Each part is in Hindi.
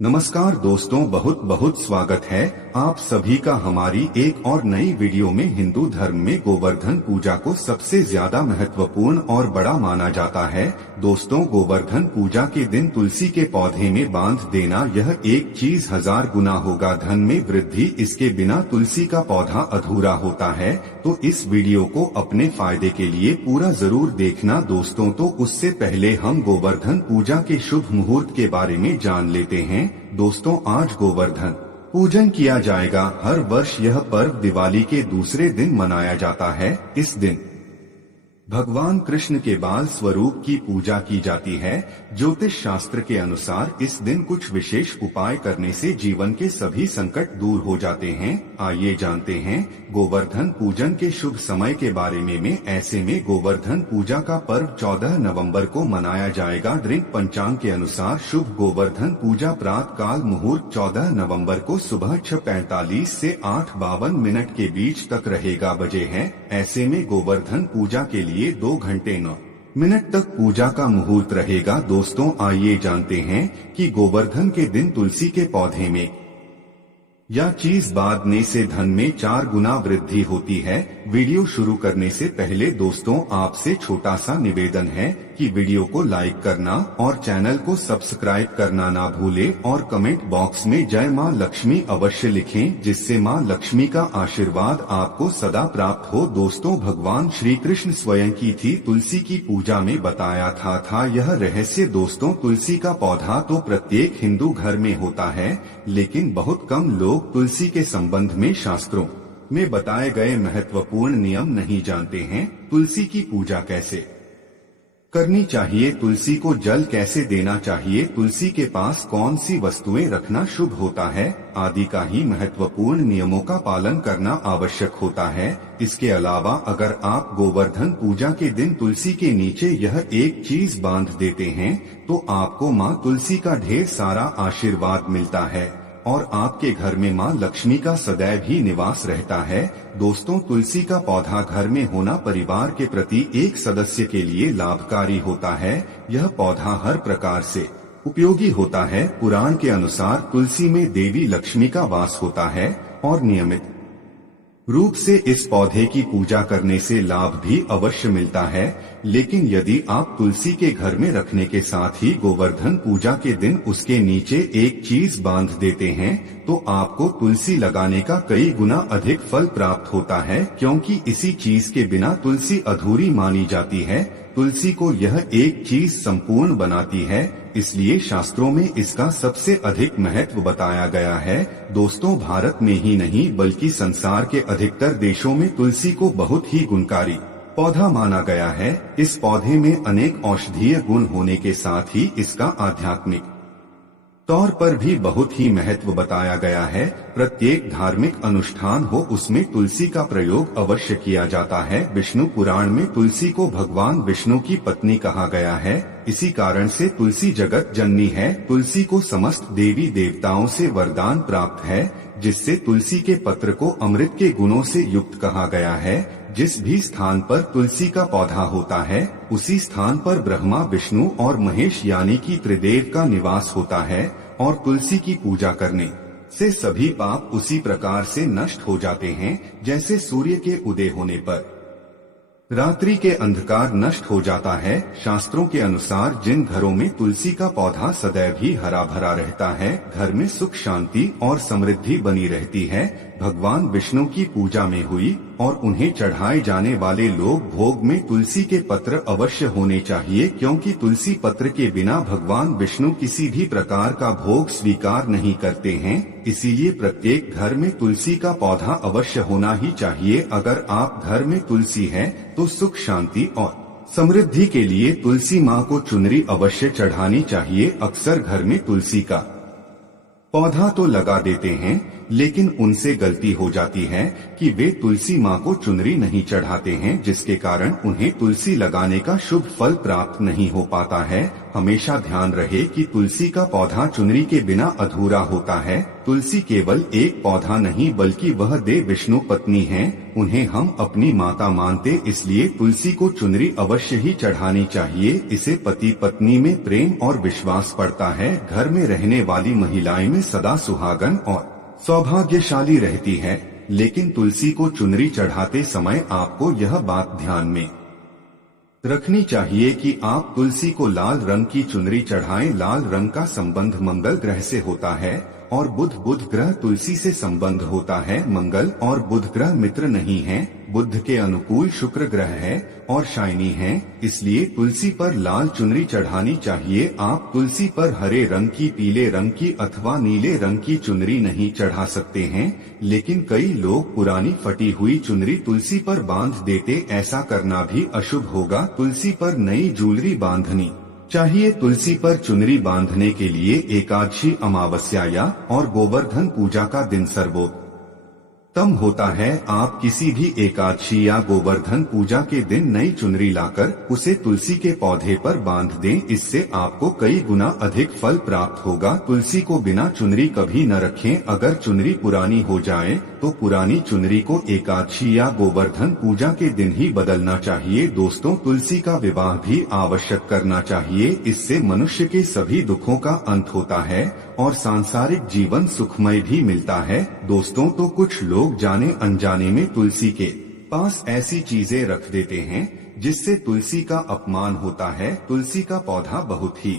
नमस्कार दोस्तों, बहुत बहुत स्वागत है आप सभी का हमारी एक और नई वीडियो में। हिंदू धर्म में गोवर्धन पूजा को सबसे ज्यादा महत्वपूर्ण और बड़ा माना जाता है। दोस्तों, गोवर्धन पूजा के दिन तुलसी के पौधे में बांध देना यह एक चीज 1000 गुना होगा धन में वृद्धि। इसके बिना तुलसी का पौधा अधूरा होता है। तो इस वीडियो को अपने फायदे के लिए पूरा जरूर देखना दोस्तों। तो उससे पहले हम गोवर्धन पूजा के शुभ मुहूर्त के बारे में जान लेते हैं। दोस्तों, आज गोवर्धन पूजन किया जाएगा। हर वर्ष यह पर्व दिवाली के दूसरे दिन मनाया जाता है। इस दिन भगवान कृष्ण के बाल स्वरूप की पूजा की जाती है। ज्योतिष शास्त्र के अनुसार इस दिन कुछ विशेष उपाय करने से जीवन के सभी संकट दूर हो जाते हैं। आइए जानते हैं गोवर्धन पूजन के शुभ समय के बारे में। ऐसे में गोवर्धन पूजा का पर्व 14 नवंबर को मनाया जाएगा। दृढ़ पंचांग के अनुसार शुभ गोवर्धन पूजा प्रातः काल मुहूर्त 14 नवंबर को सुबह 6:45 से 8:52 के बीच तक रहेगा बजे है। ऐसे में गोवर्धन पूजा के लिए 2 घंटे 9 मिनट तक पूजा का मुहूर्त रहेगा। दोस्तों, आइए जानते हैं कि गोवर्धन के दिन तुलसी के पौधे में या चीज बांधने से धन में 4 गुना वृद्धि होती है। वीडियो शुरू करने से पहले दोस्तों आपसे छोटा सा निवेदन है कि वीडियो को लाइक करना और चैनल को सब्सक्राइब करना ना भूलें और कमेंट बॉक्स में जय मां लक्ष्मी अवश्य लिखें, जिससे मां लक्ष्मी का आशीर्वाद आपको सदा प्राप्त हो। दोस्तों, भगवान श्री कृष्ण स्वयं की थी तुलसी की पूजा में बताया था यह रहस्य। दोस्तों, तुलसी का पौधा तो प्रत्येक हिंदू घर में होता है, लेकिन बहुत कम लोग तुलसी के संबंध में शास्त्रों में बताए गए महत्वपूर्ण नियम नहीं जानते हैं। तुलसी की पूजा कैसे करनी चाहिए, तुलसी को जल कैसे देना चाहिए, तुलसी के पास कौन सी वस्तुएं रखना शुभ होता है आदि का ही महत्वपूर्ण नियमों का पालन करना आवश्यक होता है। इसके अलावा अगर आप गोवर्धन पूजा के दिन तुलसी के नीचे यह एक चीज बांध देते हैं तो आपको मां तुलसी का ढेर सारा आशीर्वाद मिलता है और आपके घर में मां लक्ष्मी का सदैव ही निवास रहता है। दोस्तों, तुलसी का पौधा घर में होना परिवार के प्रति एक सदस्य के लिए लाभकारी होता है। यह पौधा हर प्रकार से उपयोगी होता है। पुराण के अनुसार तुलसी में देवी लक्ष्मी का वास होता है और नियमित रूप से इस पौधे की पूजा करने से लाभ भी अवश्य मिलता है। लेकिन यदि आप तुलसी के घर में रखने के साथ ही गोवर्धन पूजा के दिन उसके नीचे एक चीज बांध देते हैं तो आपको तुलसी लगाने का कई गुना अधिक फल प्राप्त होता है, क्योंकि इसी चीज के बिना तुलसी अधूरी मानी जाती है। तुलसी को यह एक चीज संपूर्ण बनाती है, इसलिए शास्त्रों में इसका सबसे अधिक महत्व बताया गया है। दोस्तों, भारत में ही नहीं बल्कि संसार के अधिकतर देशों में तुलसी को बहुत ही गुणकारी पौधा माना गया है। इस पौधे में अनेक औषधीय गुण होने के साथ ही इसका आध्यात्मिक तौर पर भी बहुत ही महत्व बताया गया है। प्रत्येक धार्मिक अनुष्ठान हो उसमें तुलसी का प्रयोग अवश्य किया जाता है। विष्णु पुराण में तुलसी को भगवान विष्णु की पत्नी कहा गया है। इसी कारण से तुलसी जगत जननी है। तुलसी को समस्त देवी देवताओं से वरदान प्राप्त है, जिससे तुलसी के पत्र को अमृत के गुणों से युक्त कहा गया है। जिस भी स्थान पर तुलसी का पौधा होता है उसी स्थान पर ब्रह्मा, विष्णु और महेश यानी कि त्रिदेव का निवास होता है और तुलसी की पूजा करने से सभी पाप उसी प्रकार से नष्ट हो जाते हैं जैसे सूर्य के उदय होने पर रात्रि के अंधकार नष्ट हो जाता है। शास्त्रों के अनुसार जिन घरों में तुलसी का पौधा सदैव ही हरा भरा रहता है, घर में सुख शांति और समृद्धि बनी रहती है। भगवान विष्णु की पूजा में हुई और उन्हें चढ़ाए जाने वाले लोग भोग में तुलसी के पत्र अवश्य होने चाहिए, क्योंकि तुलसी पत्र के बिना भगवान विष्णु किसी भी प्रकार का भोग स्वीकार नहीं करते हैं। इसीलिए प्रत्येक घर में तुलसी का पौधा अवश्य होना ही चाहिए। अगर आप घर में तुलसी है तो सुख शांति और समृद्धि के लिए तुलसी माँ को चुनरी अवश्य चढ़ानी चाहिए। अक्सर घर में तुलसी का पौधा तो लगा देते हैं, लेकिन उनसे गलती हो जाती है कि वे तुलसी माँ को चुनरी नहीं चढ़ाते हैं, जिसके कारण उन्हें तुलसी लगाने का शुभ फल प्राप्त नहीं हो पाता है। हमेशा ध्यान रहे कि तुलसी का पौधा चुनरी के बिना अधूरा होता है। तुलसी केवल एक पौधा नहीं बल्कि वह देव विष्णु पत्नी है। उन्हें हम अपनी माता मानते, इसलिए तुलसी को चुनरी अवश्य ही चढ़ानी चाहिए। इसे पति पत्नी में प्रेम और विश्वास बढ़ता है। घर में रहने वाली महिलाएं में सदा सुहागन और सौभाग्यशाली रहती है। लेकिन तुलसी को चुनरी चढ़ाते समय आपको यह बात ध्यान में रखनी चाहिए कि आप तुलसी को लाल रंग की चुनरी चढ़ाएं। लाल रंग का संबंध मंगल ग्रह से होता है और बुध ग्रह तुलसी से संबंध होता है। मंगल और बुध ग्रह मित्र नहीं हैं। बुध के अनुकूल शुक्र ग्रह है और शाइनी है, इसलिए तुलसी पर लाल चुनरी चढ़ानी चाहिए। आप तुलसी पर हरे रंग की, पीले रंग की अथवा नीले रंग की चुनरी नहीं चढ़ा सकते हैं, लेकिन कई लोग पुरानी फटी हुई चुनरी तुलसी पर बांध देते। ऐसा करना भी अशुभ होगा। तुलसी पर नई ज्वेलरी बांधनी चाहिए। तुलसी पर चुनरी बांधने के लिए एकादशी, अमावस्या या और गोवर्धन पूजा का दिन सर्वोत्तम होता है। आप किसी भी एकादशी या गोवर्धन पूजा के दिन नई चुनरी लाकर उसे तुलसी के पौधे पर बांध दें। इससे आपको कई गुना अधिक फल प्राप्त होगा। तुलसी को बिना चुनरी कभी न रखें। अगर चुनरी पुरानी हो जाए तो पुरानी चुनरी को एकादशी या गोवर्धन पूजा के दिन ही बदलना चाहिए। दोस्तों, तुलसी का विवाह भी आवश्यक करना चाहिए। इससे मनुष्य के सभी दुखों का अंत होता है और सांसारिक जीवन सुखमय भी मिलता है। दोस्तों, तो कुछ लोग जाने अनजाने में तुलसी के पास ऐसी चीजें रख देते हैं जिससे तुलसी का अपमान होता है। तुलसी का पौधा बहुत ही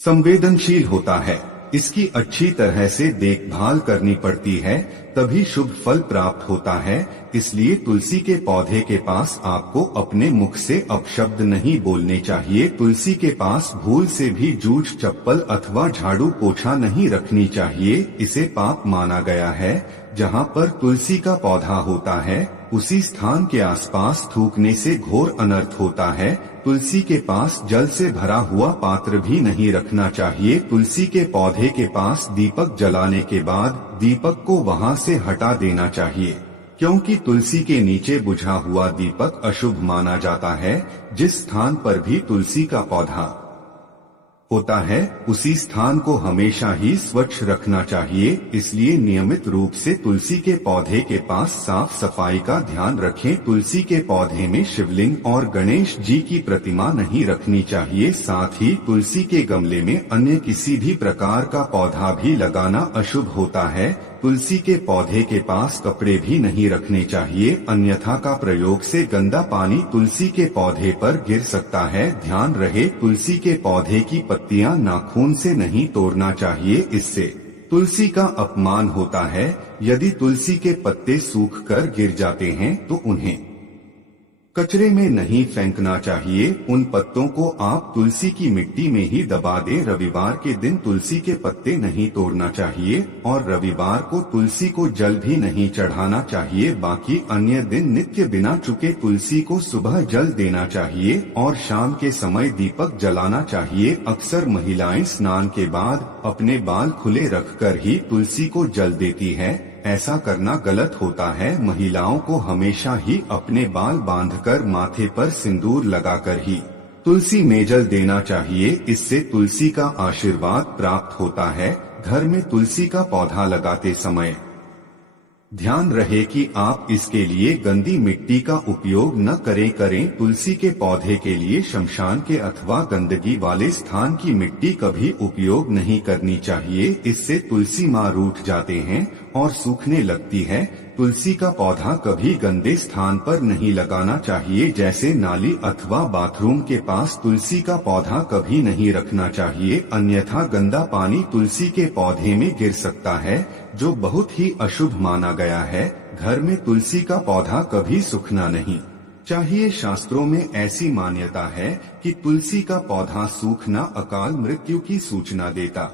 संवेदनशील होता है। इसकी अच्छी तरह से देखभाल करनी पड़ती है, तभी शुभ फल प्राप्त होता है। इसलिए तुलसी के पौधे के पास आपको अपने मुख से अपशब्द नहीं बोलने चाहिए। तुलसी के पास भूल से भी जूठ, चप्पल अथवा झाड़ू पोछा नहीं रखनी चाहिए। इसे पाप माना गया है। जहाँ पर तुलसी का पौधा होता है उसी स्थान के आसपास थूकने से घोर अनर्थ होता है। तुलसी के पास जल से भरा हुआ पात्र भी नहीं रखना चाहिए। तुलसी के पौधे के पास दीपक जलाने के बाद दीपक को वहां से हटा देना चाहिए, क्योंकि तुलसी के नीचे बुझा हुआ दीपक अशुभ माना जाता है। जिस स्थान पर भी तुलसी का पौधा होता है उसी स्थान को हमेशा ही स्वच्छ रखना चाहिए। इसलिए नियमित रूप से तुलसी के पौधे के पास साफ सफाई का ध्यान रखें। तुलसी के पौधे में शिवलिंग और गणेश जी की प्रतिमा नहीं रखनी चाहिए। साथ ही तुलसी के गमले में अन्य किसी भी प्रकार का पौधा भी लगाना अशुभ होता है। तुलसी के पौधे के पास कपड़े भी नहीं रखने चाहिए, अन्यथा का प्रयोग से गंदा पानी तुलसी के पौधे पर गिर सकता है। ध्यान रहे, तुलसी के पौधे की पत्तियां नाखून से नहीं तोड़ना चाहिए, इससे तुलसी का अपमान होता है। यदि तुलसी के पत्ते सूख कर गिर जाते हैं तो उन्हें कचरे में नहीं फेंकना चाहिए। उन पत्तों को आप तुलसी की मिट्टी में ही दबा दें। रविवार के दिन तुलसी के पत्ते नहीं तोड़ना चाहिए और रविवार को तुलसी को जल भी नहीं चढ़ाना चाहिए। बाकी अन्य दिन नित्य बिना चुके तुलसी को सुबह जल देना चाहिए और शाम के समय दीपक जलाना चाहिए। अक्सर महिलाएं स्नान के बाद अपने बाल खुले रखकर ही तुलसी को जल देती है। ऐसा करना गलत होता है। महिलाओं को हमेशा ही अपने बाल बांधकर माथे पर सिंदूर लगाकर ही तुलसी में जल देना चाहिए। इससे तुलसी का आशीर्वाद प्राप्त होता है। घर में तुलसी का पौधा लगाते समय ध्यान रहे कि आप इसके लिए गंदी मिट्टी का उपयोग न करें। तुलसी के पौधे के लिए शमशान के अथवा गंदगी वाले स्थान की मिट्टी कभी उपयोग नहीं करनी चाहिए। इससे तुलसी माँ रूठ जाते हैं और सूखने लगती है। तुलसी का पौधा कभी गंदे स्थान पर नहीं लगाना चाहिए, जैसे नाली अथवा बाथरूम के पास तुलसी का पौधा कभी नहीं रखना चाहिए, अन्यथा गंदा पानी तुलसी के पौधे में गिर सकता है, जो बहुत ही अशुभ माना गया है। घर में तुलसी का पौधा कभी सूखना नहीं चाहिए। शास्त्रों में ऐसी मान्यता है कि तुलसी का पौधा सूखना अकाल मृत्यु की सूचना देता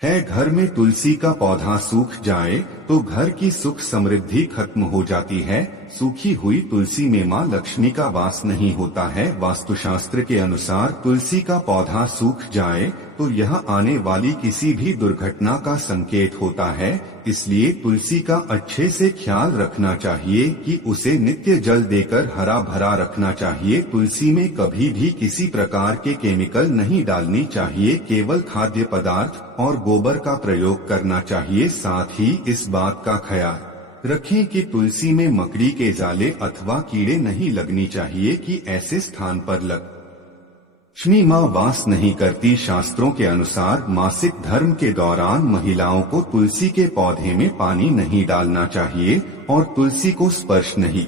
है। घर में तुलसी का पौधा सूख जाए तो घर की सुख समृद्धि खत्म हो जाती है। सूखी हुई तुलसी में मां लक्ष्मी का वास नहीं होता है। वास्तुशास्त्र के अनुसार तुलसी का पौधा सूख जाए तो यह आने वाली किसी भी दुर्घटना का संकेत होता है। इसलिए तुलसी का अच्छे से ख्याल रखना चाहिए कि उसे नित्य जल देकर हरा भरा रखना चाहिए। तुलसी में कभी भी किसी प्रकार के केमिकल नहीं डालनी चाहिए, केवल खाद्य पदार्थ और गोबर का प्रयोग करना चाहिए। साथ ही इस बात का ख्याल रखें कि तुलसी में मकड़ी के जाले अथवा कीड़े नहीं लगनी चाहिए कि ऐसे स्थान पर लक्ष्मी मां वास नहीं करती। शास्त्रों के अनुसार मासिक धर्म के दौरान महिलाओं को तुलसी के पौधे में पानी नहीं डालना चाहिए और तुलसी को स्पर्श नहीं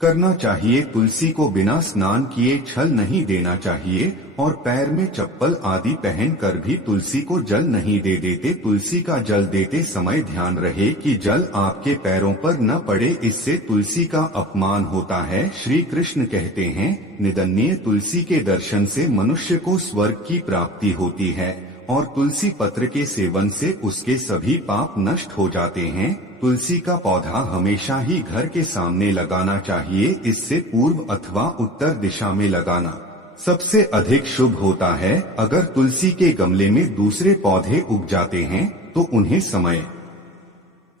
करना चाहिए। तुलसी को बिना स्नान किए छल नहीं देना चाहिए और पैर में चप्पल आदि पहनकर भी तुलसी को जल नहीं दे देते। तुलसी का जल देते समय ध्यान रहे कि जल आपके पैरों पर न पड़े, इससे तुलसी का अपमान होता है। श्री कृष्ण कहते हैं, निदन्नीय तुलसी के दर्शन से मनुष्य को स्वर्ग की प्राप्ति होती है और तुलसी पत्र के सेवन से उसके सभी पाप नष्ट हो जाते हैं। तुलसी का पौधा हमेशा ही घर के सामने लगाना चाहिए। इससे पूर्व अथवा उत्तर दिशा में लगाना सबसे अधिक शुभ होता है। अगर तुलसी के गमले में दूसरे पौधे उग जाते हैं तो उन्हें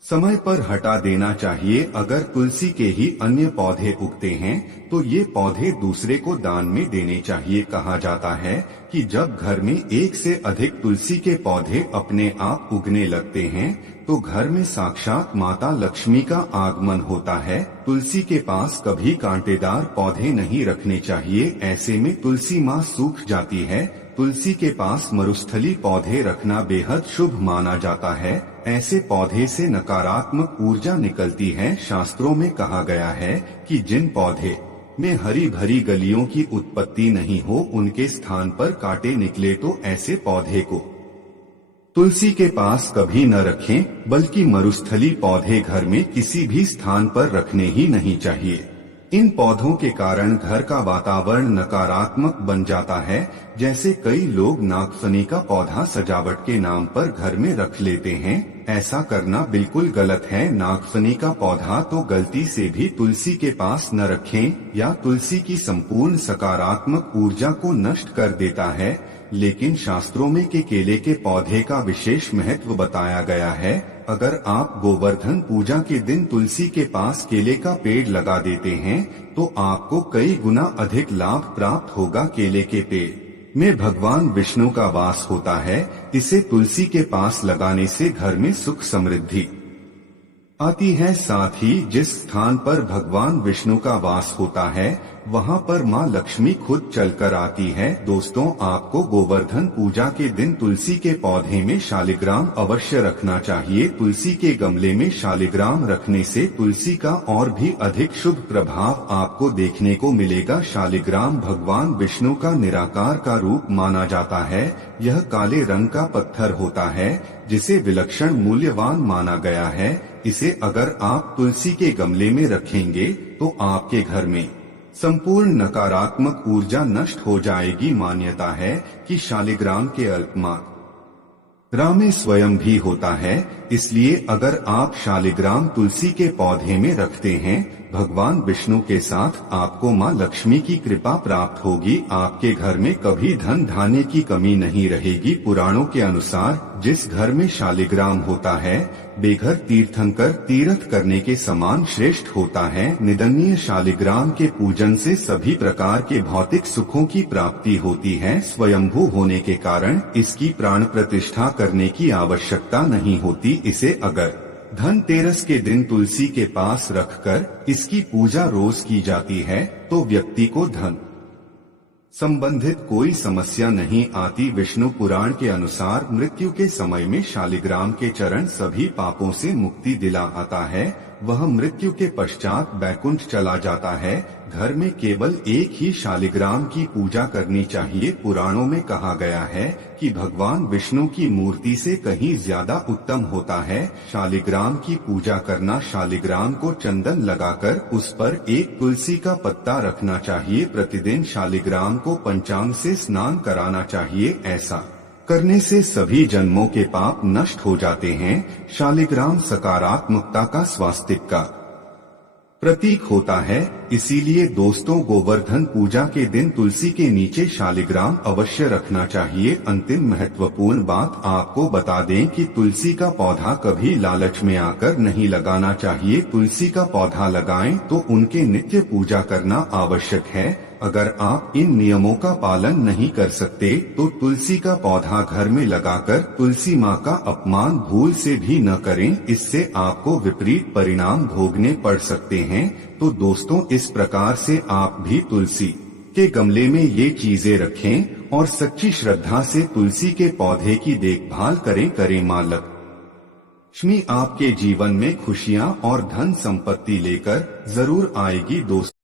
समय पर हटा देना चाहिए। अगर तुलसी के ही अन्य पौधे उगते हैं तो ये पौधे दूसरे को दान में देने चाहिए। कहा जाता है कि जब घर में एक से अधिक तुलसी के पौधे अपने आप उगने लगते हैं तो घर में साक्षात माता लक्ष्मी का आगमन होता है। तुलसी के पास कभी कांटेदार पौधे नहीं रखने चाहिए, ऐसे में तुलसी माँ सूख जाती है। तुलसी के पास मरुस्थली पौधे रखना बेहद शुभ माना जाता है। ऐसे पौधे से नकारात्मक ऊर्जा निकलती है। शास्त्रों में कहा गया है कि जिन पौधे में हरी भरी गलियों की उत्पत्ति नहीं हो, उनके स्थान पर कांटे निकले तो ऐसे पौधे को तुलसी के पास कभी न रखें, बल्कि मरुस्थली पौधे घर में किसी भी स्थान पर रखने ही नहीं चाहिए। इन पौधों के कारण घर का वातावरण नकारात्मक बन जाता है। जैसे कई लोग नागफनी का पौधा सजावट के नाम पर घर में रख लेते हैं, ऐसा करना बिल्कुल गलत है। नागफनी का पौधा तो गलती से भी तुलसी के पास न रखें या तुलसी की संपूर्ण सकारात्मक ऊर्जा को नष्ट कर देता है। लेकिन शास्त्रों में केले के पौधे का विशेष महत्व बताया गया है। अगर आप गोवर्धन पूजा के दिन तुलसी के पास केले का पेड़ लगा देते हैं तो आपको कई गुना अधिक लाभ प्राप्त होगा। केले के पेड़ में भगवान विष्णु का वास होता है। इसे तुलसी के पास लगाने से घर में सुख समृद्धि आती है। साथ ही जिस स्थान पर भगवान विष्णु का वास होता है वहाँ पर माँ लक्ष्मी खुद चलकर आती है। दोस्तों, आपको गोवर्धन पूजा के दिन तुलसी के पौधे में शालिग्राम अवश्य रखना चाहिए। तुलसी के गमले में शालिग्राम रखने से तुलसी का और भी अधिक शुभ प्रभाव आपको देखने को मिलेगा। शालिग्राम भगवान विष्णु का निराकार का रूप माना जाता है। यह काले रंग का पत्थर होता है जिसे विलक्षण मूल्यवान माना गया है। इसे अगर आप तुलसी के गमले में रखेंगे तो आपके घर में संपूर्ण नकारात्मक ऊर्जा नष्ट हो जाएगी। मान्यता है कि शालिग्राम के अल्पमात्रा में स्वयं भी होता है, इसलिए अगर आप शालिग्राम तुलसी के पौधे में रखते हैं, भगवान विष्णु के साथ आपको माँ लक्ष्मी की कृपा प्राप्त होगी। आपके घर में कभी धन धान्य की कमी नहीं रहेगी। पुराणों के अनुसार जिस घर में शालिग्राम होता है बेघर तीर्थंकर तीर्थ करने के समान श्रेष्ठ होता है। निदन्नीय शालिग्राम के पूजन से सभी प्रकार के भौतिक सुखों की प्राप्ति होती है। स्वयंभू होने के कारण इसकी प्राण प्रतिष्ठा करने की आवश्यकता नहीं होती। इसे अगर धनतेरस के दिन तुलसी के पास रखकर इसकी पूजा रोज की जाती है तो व्यक्ति को धन संबंधित कोई समस्या नहीं आती। विष्णु पुराण के अनुसार मृत्यु के समय में शालिग्राम के चरण सभी पापों से मुक्ति दिला आता है। वह मृत्यु के पश्चात बैकुंठ चला जाता है। घर में केवल एक ही शालिग्राम की पूजा करनी चाहिए। पुराणों में कहा गया है कि भगवान विष्णु की मूर्ति से कहीं ज्यादा उत्तम होता है शालिग्राम की पूजा करना। शालिग्राम को चंदन लगाकर उस पर एक तुलसी का पत्ता रखना चाहिए। प्रतिदिन शालिग्राम को पंचांग से स्नान कराना चाहिए। ऐसा करने से सभी जन्मों के पाप नष्ट हो जाते हैं। शालिग्राम सकारात्मकता का स्वास्तिक का प्रतीक होता है। इसीलिए दोस्तों, गोवर्धन पूजा के दिन तुलसी के नीचे शालिग्राम अवश्य रखना चाहिए। अंतिम महत्वपूर्ण बात आपको बता दें कि तुलसी का पौधा कभी लालच में आकर नहीं लगाना चाहिए। तुलसी का पौधा लगाएं तो उनके नित्य पूजा करना आवश्यक है। अगर आप इन नियमों का पालन नहीं कर सकते तो तुलसी का पौधा घर में लगाकर तुलसी माँ का अपमान भूल से भी न करें, इससे आपको विपरीत परिणाम भोगने पड़ सकते हैं। तो दोस्तों, इस प्रकार से आप भी तुलसी के गमले में ये चीजें रखें और सच्ची श्रद्धा से तुलसी के पौधे की देखभाल करें। माँ लक्ष्मी आपके जीवन में खुशियाँ और धन संपत्ति लेकर जरूर आएगी दोस्तों।